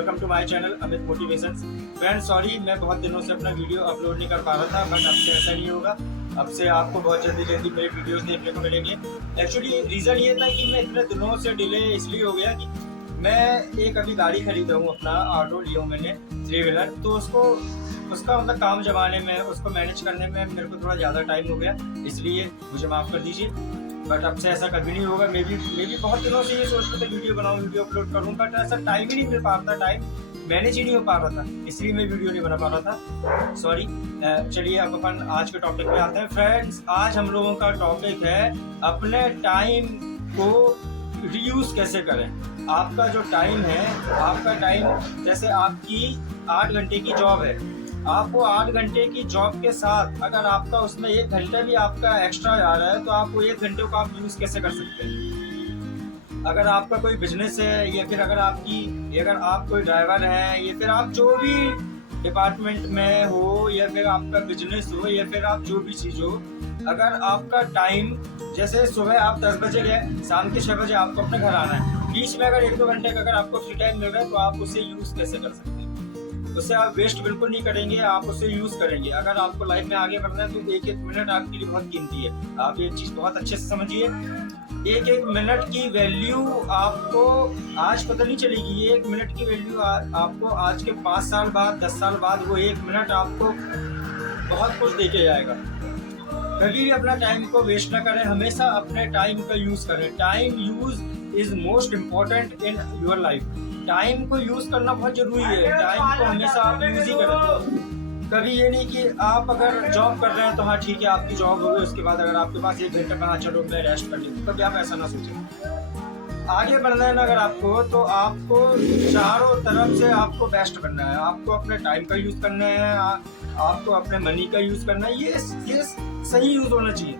Welcome to my channel Amit motivations. Friends sorry, मैं बहुत दिनों से अपना वीडियो अपलोड नहीं कर पा रहा था, बट अब से ऐसा नहीं होगा। अब से आपको बहुत जल्दी मेरे वीडियोस देखने को मिलेंगे। एक्चुअली रीज़न ये था कि मैं इतने दिनों से डिले इसलिए हो गया कि मैं एक अभी गाड़ी खरीदा हूँ, अपना ऑटो लिया हूँ मैंने 3 व्हीलर। तो उसका मतलब काम जमाने में, उसको मैनेज करने में मेरे को थोड़ा ज़्यादा टाइम हो गया, इसलिए मुझे माफ़ कर दीजिए। बट अब से ऐसा कभी नहीं होगा। मैं भी बहुत दिनों से ये सोच रहा था वीडियो बनाऊँ, वीडियो अपलोड करूँ, बट ऐसा टाइम ही नहीं मिल पा रहा था, टाइम मैनेज ही नहीं हो पा रहा था, इसलिए मैं वीडियो नहीं बना पा रहा था, सॉरी। चलिए अब अपन आज के टॉपिक पे आते हैं। फ्रेंड्स, आज हम लोगों का टॉपिक है अपने टाइम को रीयूज़ कैसे करें। आपका जो टाइम है, आपका टाइम जैसे आपकी 8 घंटे की जॉब है, आपको 8 घंटे की जॉब के साथ अगर आपका उसमें 1 घंटा भी आपका एक्स्ट्रा आ रहा है, तो आप वो 1 घंटे को आप यूज़ कैसे कर सकते हैं। अगर आपका कोई बिजनेस है, या फिर अगर आप कोई ड्राइवर है, या फिर आप जो भी डिपार्टमेंट में हो, या फिर आपका बिजनेस हो, या फिर आप जो भी चीज़ हो, अगर आपका टाइम जैसे सुबह आप 10 बजे गए, शाम के 6 बजे आपको अपने घर आना है, बीच में अगर 1-2 घंटे का अगर आपको फ्री टाइम मिल रहा है, तो आप उसे यूज़ कैसे कर सकते हैं। उससे आप वेस्ट बिल्कुल नहीं करेंगे, आप उसे यूज़ करेंगे। अगर आपको लाइफ में आगे बढ़ना है, तो 1-1 मिनट आपके लिए बहुत कीमती है। आप ये चीज़ बहुत अच्छे से समझिए। 1-1 मिनट की वैल्यू आपको आज पता नहीं चलेगी। 1 मिनट की वैल्यू आपको आज के 5 साल बाद, 10 साल बाद वो 1 मिनट आपको बहुत कुछ दे के जाएगा। कभी भी अपना टाइम को वेस्ट ना करें, हमेशा अपने टाइम का यूज़ करें। Time use is most important in your life. Time को यूज़ करना बहुत ज़रूरी है। टाइम को हमेशा आप यूज़ ही करें। कभी ये नहीं कि आप अगर जॉब कर रहे हैं तो हाँ ठीक है, आपकी जॉब हो गई, उसके बाद अगर आपके पास 1 घंटा कहा चलो मैं रेस्ट कर लूँ, कभी आप ऐसा ना सोचें। आगे बढ़ना है ना अगर आपको, तो आपको चारों तरफ से आपको बेस्ट बनना है। आपको अपने टाइम का यूज़ करना है, आपको अपने मनी का यूज़ करना है। ये सही यूज़ होना चाहिए।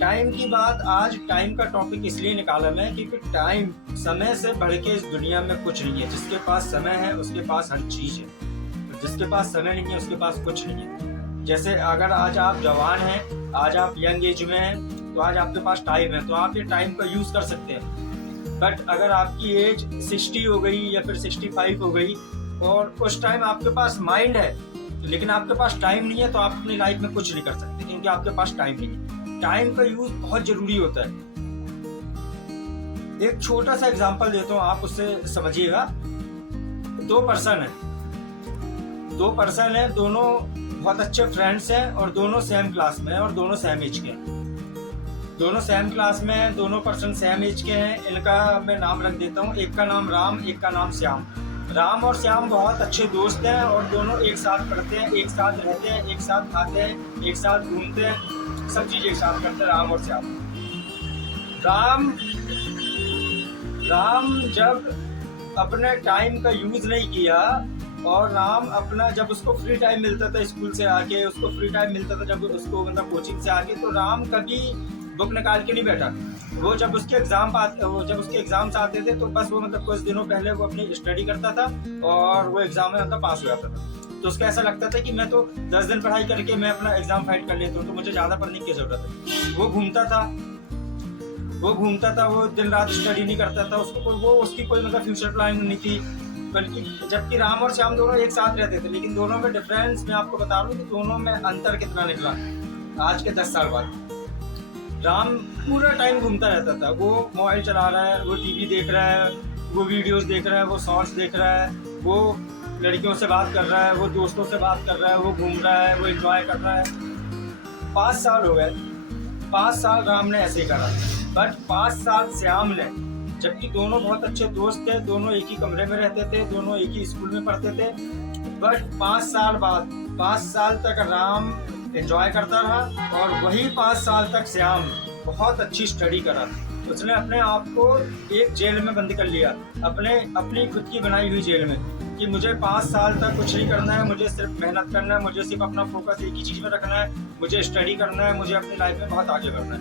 टाइम की बात, आज टाइम का टॉपिक इसलिए निकाला मैं क्योंकि टाइम, समय से बढ़ के इस दुनिया में कुछ नहीं है। जिसके पास समय है उसके पास हर चीज़ है, जिसके पास समय नहीं है उसके पास कुछ नहीं है। जैसे अगर आज आप जवान हैं, आज आप यंग एज में हैं, तो आज आपके पास टाइम है, तो आप ये टाइम का यूज़ कर सकते हैं। बट अगर आपकी एज 60 हो गई या फिर 65 हो गई, और उस टाइम आपके पास माइंड है लेकिन आपके पास टाइम नहीं है, तो आप अपनी लाइफ में कुछ नहीं कर सकते, क्योंकि आपके पास टाइम नहीं है। टाइम का यूज़ बहुत ज़रूरी होता है। एक छोटा सा एग्जांपल देता हूँ, आप उससे समझिएगा। 2 पर्सन है, दोनों बहुत अच्छे फ्रेंड्स हैं, और दोनों सेम क्लास में हैं, और दोनों सेम एज के हैं। दोनों सेम क्लास में हैं, दोनों पर्सन सेम एज के हैं। इनका मैं नाम रख देता हूँ, एक का नाम राम, एक का नाम श्याम। राम और श्याम बहुत अच्छे दोस्त हैं, और दोनों एक साथ पढ़ते हैं, एक साथ रहते हैं, एक साथ खाते हैं, एक साथ घूमते हैं, सब चीज़ एक साथ करते हैं, राम और श्याम। राम जब अपने टाइम का यूज़ नहीं किया, और राम अपना जब उसको फ्री टाइम मिलता था स्कूल से आके, उसको फ्री टाइम मिलता था जब उसको मतलब कोचिंग से आके, तो राम कभी बुक निकाल के नहीं बैठा। वो जब उसके एग्जाम्स आते थे, तो बस वो मतलब कुछ दिनों पहले वो अपनी स्टडी करता था, और वो एग्जाम में मतलब पास हो जाता था। तो उसको ऐसा लगता था कि मैं तो 10 दिन पढ़ाई करके मैं अपना एग्जाम फाइट कर लेता हूँ, तो मुझे ज़्यादा पढ़ने की जरूरत है। वो घूमता था, वो दिन रात स्टडी नहीं करता था, उसकी कोई मतलब फ्यूचर प्लानिंग नहीं थी। बल्कि जबकि राम और श्याम दोनों एक साथ रहते थे, लेकिन दोनों में डिफरेंस मैं आपको बता दूं कि दोनों में अंतर कितना निकला आज के 10 साल बाद। राम पूरा टाइम घूमता रहता था, वो मोबाइल चला रहा है, वो टीवी देख रहा है, वो वीडियोस देख रहा है, वो शॉर्ट्स देख रहा है, वो लड़कियों से बात कर रहा है, वो दोस्तों से बात कर रहा है, वो घूम रहा है, वो एंजॉय कर रहा है। 5 साल हो गए, 5 साल राम ने ऐसे ही करा, बट 5 साल श्याम ने, जबकि दोनों बहुत अच्छे दोस्त थे, दोनों एक ही कमरे में रहते थे, दोनों एक ही स्कूल में पढ़ते थे, बट 5 साल बाद 5 साल तक राम एंजॉय करता रहा, और वही 5 साल तक श्याम बहुत अच्छी स्टडी करा। उसने अपने आप को एक जेल में बंद कर लिया, अपनी खुद की बनाई हुई जेल में, कि मुझे 5 साल तक कुछ नहीं करना है, मुझे सिर्फ मेहनत करना है, मुझे सिर्फ अपना फोकस एक ही चीज़ में रखना है, मुझे स्टडी करना है, मुझे अपनी लाइफ में बहुत आगे बढ़ना है।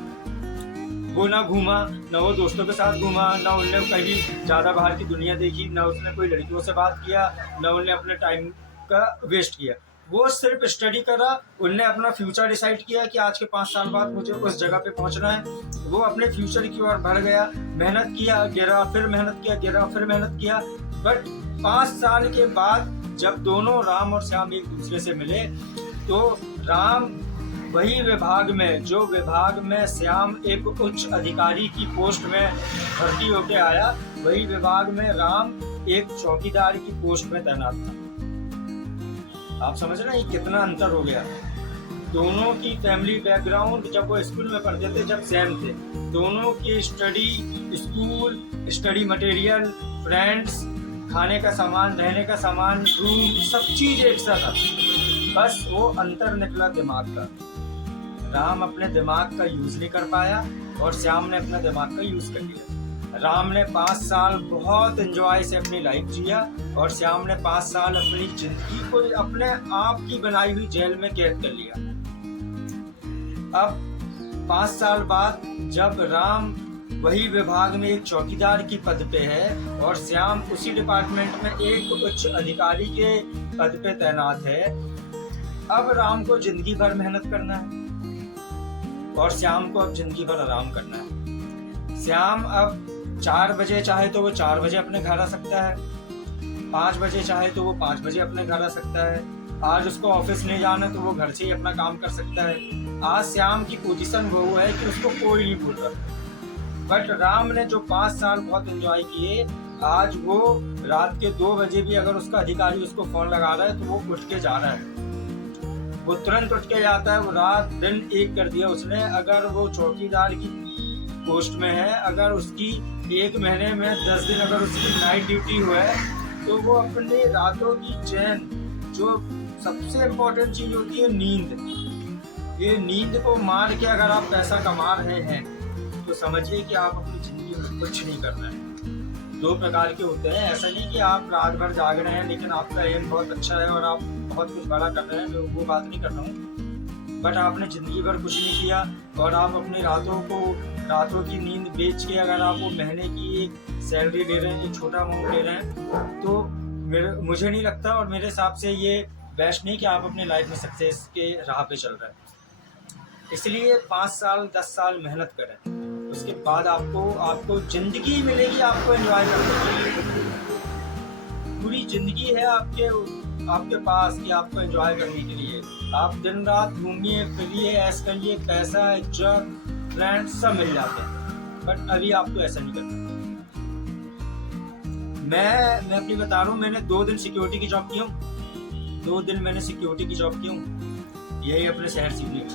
वो ना घूमा, ना वो दोस्तों के साथ घूमा, ना उनने कहीं ज़्यादा बाहर की दुनिया देखी, ना उसने कोई लड़कियों से बात किया, ना उनने अपने टाइम का वेस्ट किया। वो सिर्फ स्टडी करा। उनने अपना फ्यूचर डिसाइड किया कि आज के 5 साल बाद मुझे उस जगह पे पहुंचना है। वो अपने फ्यूचर की ओर बढ़ गया, मेहनत किया, गिरा, फिर मेहनत किया, गिरा, फिर मेहनत किया, बट 5 साल के बाद जब दोनों राम और श्याम एक दूसरे से मिले तो राम वही विभाग में, जो विभाग में श्याम एक उच्च अधिकारी की पोस्ट में भर्ती होके आया, वही विभाग में राम एक चौकीदार की पोस्ट में तैनात था। आप समझ रहे हैं ये कितना अंतर हो गया। दोनों की फैमिली बैकग्राउंड, जब वो स्कूल में पढ़ते थे जब सेम थे, दोनों की study, school, study material, friends, खाने का सामान, रहने का सामान, रूम, सब चीज एक सा था। बस वो अंतर निकला दिमाग का। राम अपने दिमाग का यूज नहीं कर पाया और श्याम ने अपने दिमाग का यूज कर लिया। राम ने 5 साल बहुत एंजॉय से अपनी लाइफ जिया और श्याम ने 5 साल अपनी जिंदगी को अपने आप की बनाई हुई जेल में कैद कर लिया। अब 5 साल बाद जब राम वही विभाग में एक चौकीदार की पद पे है और श्याम उसी डिपार्टमेंट में एक उच्च अधिकारी के पद पे तैनात है, अब राम को जिंदगी भर मेहनत करना है और श्याम को अब जिंदगी भर आराम करना है। श्याम अब 4 बजे चाहे तो वो 4 बजे अपने घर आ सकता है, 5 बजे चाहे तो वो 5 बजे अपने घर आ सकता है। आज उसको ऑफिस नहीं जाना तो वो घर से ही अपना काम कर सकता है। आज श्याम की पोजीशन वो है कि उसको कोई नहीं भूल रहा। बट राम ने जो 5 साल बहुत एंजॉय किए, आज वो रात के 2 बजे भी अगर उसका अधिकारी उसको फोन लगा रहा है तो वो उठ के जा रहा है, वो तुरंत उठ के जाता है। वो रात दिन एक कर दिया उसने। अगर वो चौकीदार की पोस्ट में है, अगर उसकी 1 महीने में 10 दिन अगर उसकी नाइट ड्यूटी हुआ है तो वो अपने रातों की चैन, जो सबसे इम्पोर्टेंट चीज होती है नींद, ये नींद को मार के अगर आप पैसा कमा रहे हैं तो समझिए कि आप अपनी जिंदगी में कुछ नहीं कर रहे हैं। 2 प्रकार के होते हैं। ऐसा नहीं कि आप रात भर जाग रहे हैं लेकिन आपका एम बहुत अच्छा है और आप बहुत कुछ बड़ा कर रहे हैं, तो वो बात नहीं कर रहा हूँ। बट आपने जिंदगी भर कुछ नहीं किया और आप अपनी रातों की नींद बेच के अगर आप वो महीने की एक सैलरी ले रहे हैं, एक छोटा अमाउंट ले रहे हैं, तो मुझे नहीं लगता और मेरे हिसाब से ये बेस्ट नहीं कि आप अपनी लाइफ में सक्सेस के राह पे चल रहे हैं। इसलिए 5 साल 10 साल मेहनत करें, उसके बाद आपको जिंदगी मिलेगी, आपको एंजॉय करने के लिए। पूरी जिंदगी है आपके पास कि आपको एंजॉय करने के लिए। आप दिन रात घूमिए फिरिए, ऐश करिए, पैसा, इज्जत, फ्रेंड्स सब मिल जाते हैं। बट अभी आपको ऐसा नहीं करना। मैं अपनी बता रहा हूँ, मैंने 2 दिन सिक्योरिटी की जॉब की हूँ, 2 दिन मैंने सिक्योरिटी की जॉब की हूँ, यही अपने शहर सिवनी में।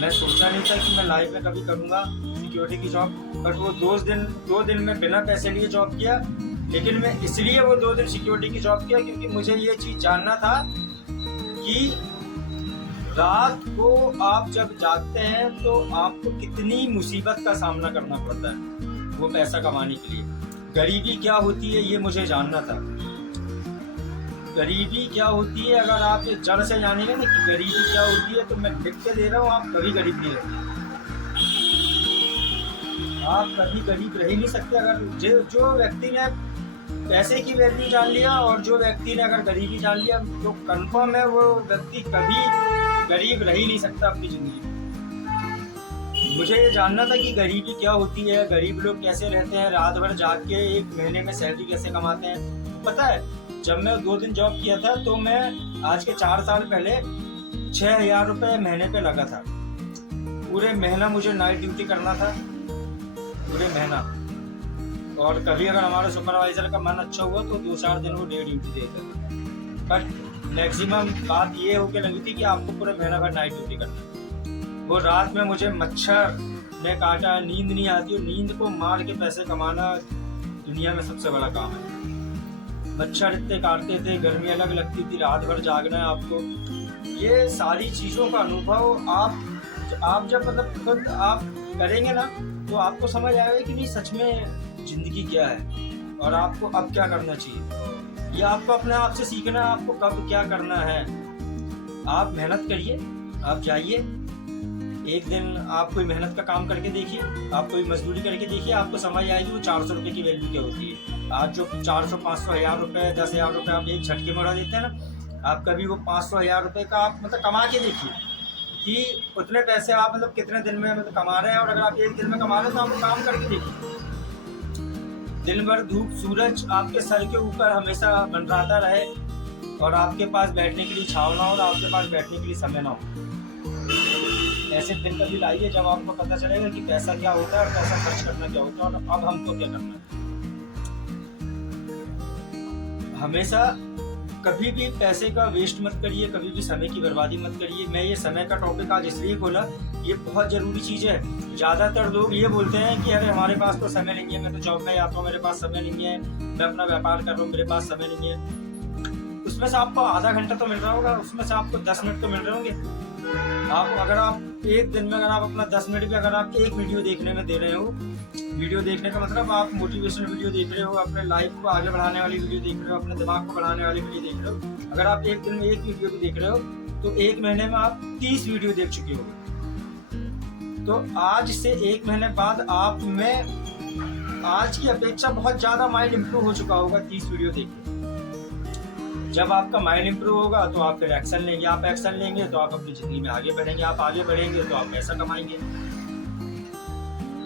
मैं सोचा नहीं था कि मैं लाइफ में कभी करूँगा सिक्योरिटी की जॉब, बट वो 2 दिन में बिना पैसे लिए जॉब किया। लेकिन मैं इसलिए वो 2 दिन सिक्योरिटी की जॉब किया क्योंकि मुझे ये चीज़ जानना था कि रात को आप जब जागते हैं तो आपको कितनी मुसीबत का सामना करना पड़ता है वो पैसा कमाने के लिए। गरीबी क्या होती है ये मुझे जानना था। गरीबी क्या होती है, अगर आप ये जड़ से जानेंगे ना कि गरीबी क्या होती है, तो मैं लिख के दे रहा हूँ, आप कभी गरीब नहीं रहेंगे। आप कभी गरीब रह ही नहीं सकते। अगर जो व्यक्ति ने पैसे की वैल्यू जान लिया और जो व्यक्ति ने अगर गरीबी जान लिया तो कंफर्म है वो व्यक्ति कभी गरीब रह ही नहीं सकता अपनी जिंदगी में। मुझे ये जानना था कि गरीबी क्या होती है, गरीब लोग कैसे रहते हैं, रात भर जाग के 1 महीने में सैलरी कैसे कमाते हैं। पता है, जब मैं 2 दिन जॉब किया था तो मैं आज के 4 साल पहले 6,000 रुपये महीने पे लगा था। पूरे महीना मुझे नाइट ड्यूटी करना था, पूरे महीना। और कभी अगर हमारे सुपरवाइजर का मन अच्छा हुआ तो 2-4 दिन वो डे ड्यूटी देते थे। बट मैक्सिमम बात ये होके लगी थी कि आपको पूरे महीना भर नाइट ड्यूटी करना है। वो रात में मुझे मच्छर ने काटा, नींद नहीं आती, और नींद को मार के पैसे कमाना दुनिया में सबसे बड़ा काम है। मच्छर इतने काटते थे, गर्मी अलग लगती थी, रात भर जागना है आपको। ये सारी चीज़ों का अनुभव आप जब मतलब खुद आप करेंगे ना तो आपको समझ आएगा कि नहीं सच में जिंदगी क्या है और आपको अब क्या करना चाहिए। ये आपको अपने आप से सीखना है, आपको कब क्या करना है। आप मेहनत करिए, आप जाइए, एक दिन आप कोई मेहनत का काम करके देखिए, आप कोई मजदूरी करके देखिए, आपको समझ आएगी वो 400 रुपये की वैल्यू क्या होती है। आज जो 400, 500, 1000 रुपये, 10,000 रुपये आप एक झटके में उड़ा देते हैं ना, आप कभी वो 500, 1000 रुपये का आप मतलब कमा के देखिए कि उतने पैसे आप मतलब कितने दिन में मतलब कमा रहे हैं। और अगर आप एक दिन में कमा रहे हैं तो आप काम करके देखिए। दिन भर धूप सूरज आपके सर के ऊपर हमेशा मंडराता रहे और आपके पास बैठने के लिए छाँव ना हो और आपके पास बैठने के लिए समय ना हो। ऐसे दिन कभी लाइए जब आपको पता चलेगा कि पैसा क्या होता है और पैसा खर्च करना क्या होता है और अब हमको क्या करना है। हमेशा कभी भी पैसे का वेस्ट मत करिए, कभी भी समय की बर्बादी मत करिए। मैं ये समय का टॉपिक आज इसलिए खोला, ये बहुत ज़रूरी चीज़ है। ज़्यादातर लोग ये बोलते हैं कि अरे हमारे पास तो समय नहीं है, मैं तो जॉब में आता हूँ, मेरे पास समय नहीं है, मैं अपना व्यापार कर रहा हूँ, मेरे पास समय नहीं है। उसमें से आपको आधा घंटा तो मिल रहा होगा, उसमें से आपको 10 मिनट तो मिल रहे होंगे। अगर आप एक दिन में अगर आप अपना 10 मिनट भी अगर आप एक वीडियो देखने में दे रहे हो, वीडियो देखने का मतलब आप मोटिवेशनल वीडियो देख रहे हो, अपने लाइफ को आगे बढ़ाने वाली वीडियो देख रहे हो, अपने दिमाग को बढ़ाने वाली वीडियो देख रहे हो। अगर आप एक दिन में एक वीडियो भी देख रहे हो तो एक महीने में आप 30 वीडियो देख चुके हो। तो आज से एक महीने बाद आप में आज की अपेक्षा बहुत ज़्यादा माइंड इम्प्रूव हो चुका होगा 30 वीडियो देख के। जब आपका माइंड इम्प्रूव होगा तो आप फिर एक्शन लेंगे, आप एक्शन लेंगे तो आप अपनी ज़िंदगी में आगे बढ़ेंगे, आप आगे बढ़ेंगे तो आप पैसा कमाएंगे।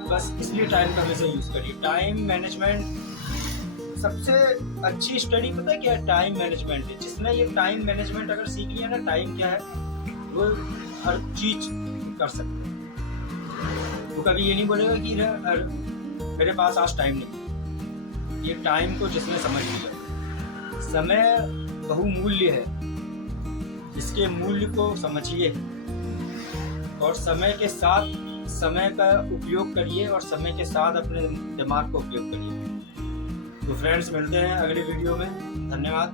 बस इसलिए टाइम का हमेशा यूज़ करिए। टाइम मैनेजमेंट सबसे अच्छी स्टडी पता है क्या है? टाइम मैनेजमेंट है। जिसने ये टाइम मैनेजमेंट अगर सीख लिया ना, टाइम क्या है, वो हर चीज कर सकते हैं। वो कभी ये नहीं बोलेगा कि मेरे पास आज टाइम नहीं। ये टाइम को जिसने समझ लिया, समय बहुमूल्य है, इसके मूल्य को समझिए और समय के साथ समय का उपयोग करिए और समय के साथ अपने दिमाग को उपयोग करिए। तो फ्रेंड्स, मिलते हैं अगले वीडियो में। धन्यवाद।